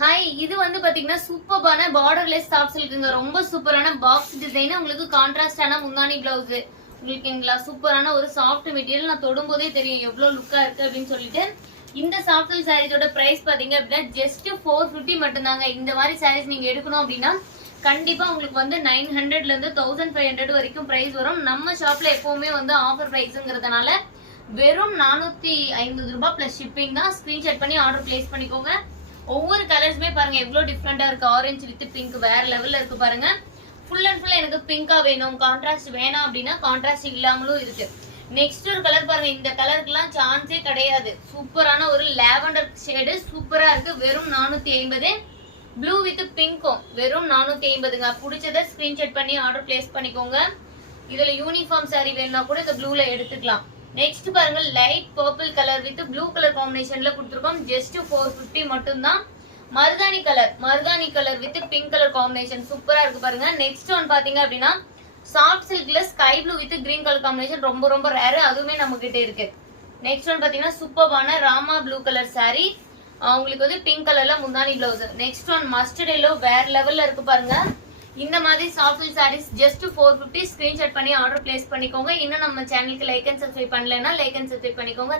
Hi, இது வந்து பாத்தீங்கன்னா சூப்பரான பார்டர்லெஸ் டாப் சில்க்குங்க. ரொம்ப சூப்பரான பாக்ஸ் டிசைன். உங்களுக்கு கான்ட்ராஸ்டான முந்தானி பிளவுஸ் உங்களுக்குங்களா. சூப்பரான ஒரு சாஃப்ட் மெட்டீரியல். நான் தொடும்போதே தெரியும் எவ்வளவு லுக்கா இருக்கு அப்படின்னு சொல்லிட்டு. இந்த சாஃப்ட் சில்க் சாரீஸோட பிரைஸ் பாத்தீங்க அப்படின்னா ஜஸ்ட் 450 மட்டும்தாங்க. இந்த மாதிரி சாரீஸ் நீங்க எடுக்கணும் அப்படின்னா கண்டிப்பா உங்களுக்கு வந்து 900ல இருந்து 1500 வரைக்கும் பிரைஸ் வரும். நம்ம ஷாப்ல எப்பவுமே வந்து ஆஃபர் பிரைஸ்ங்கிறதுனால வெறும் 450 ரூபாய் பிளஸ் ஷிப்பிங் தான். ஸ்கிரீன்ஷாட் பண்ணி ஆர்டர் பிளேஸ் பண்ணிக்கோங்க. ஒவ்வொரு கலர்ஸுமே பாருங்க எவ்வளவு டிஃப்ரெண்டா இருக்கு. ஆரஞ்சு வித் பிங்க் வேற லெவல்ல இருக்கு பாருங்க. ஃபுல் அண்ட் ஃபுல் எனக்கு பிங்கா வேணும், கான்ட்ராஸ்ட் வேணாம் அப்படின்னா கான்ட்ராஸ்ட் இல்லாமலும் இருக்கு. நெக்ஸ்ட் ஒரு கலர் பாருங்க. இந்த கலருக்குலாம் சான்ஸே கிடையாது. சூப்பரான ஒரு லாவெண்டர் ஷேடு சூப்பரா இருக்கு. வெறும் 450. ப்ளூ வித் பிங்க்கும் வெறும் 450ங்க. பிடிச்சதை ஸ்கிரீன்ஷாட் பண்ணி ஆர்டர் பிளேஸ் பண்ணிக்கோங்க. இதுல யூனிஃபார்ம் சாரி வேணும்னா கூட இந்த ப்ளூல எடுத்துக்கலாம். நெக்ஸ்ட் பாருங்க light purple colour with blue colour காம்பினேஷன்ல கொடுத்துருக்கோம். ஜஸ்ட் 450 மட்டும் தான். மருதாணி colour with pink colour combination சூப்பரா இருக்கு பாருங்க. நெக்ஸ்ட் ஒன் பாத்தீங்க அப்படின்னா சாஃப்ட் சில்க்ல sky blue with green colour combination ரொம்ப ரொம்ப ரேர். அதுவுமே நம்ம கிட்ட இருக்கு. நெக்ஸ்ட் ஒன் பாத்தீங்கன்னா சூப்பரான ராமா ப்ளூ கலர் சாரி. உங்களுக்கு வந்து பிங்க் கலர்ல முந்தானி blouse. Next one mustard yellow வேற லெவல்ல இருக்கு பாருங்க. இந்த மாதிரி soft silk sarees just 450. Screenshot பண்ணி ஆர்டர் பிளேஸ் பண்ணிக்கோங்க. இன்னும் நம்ம சேனலுக்கு லைக் அண்ட் சப்ஸ்கிரைப் பண்ணலைன்னா லைக் அண்ட் சப்ஸ்கிரைப் பண்ணிக்கோங்க.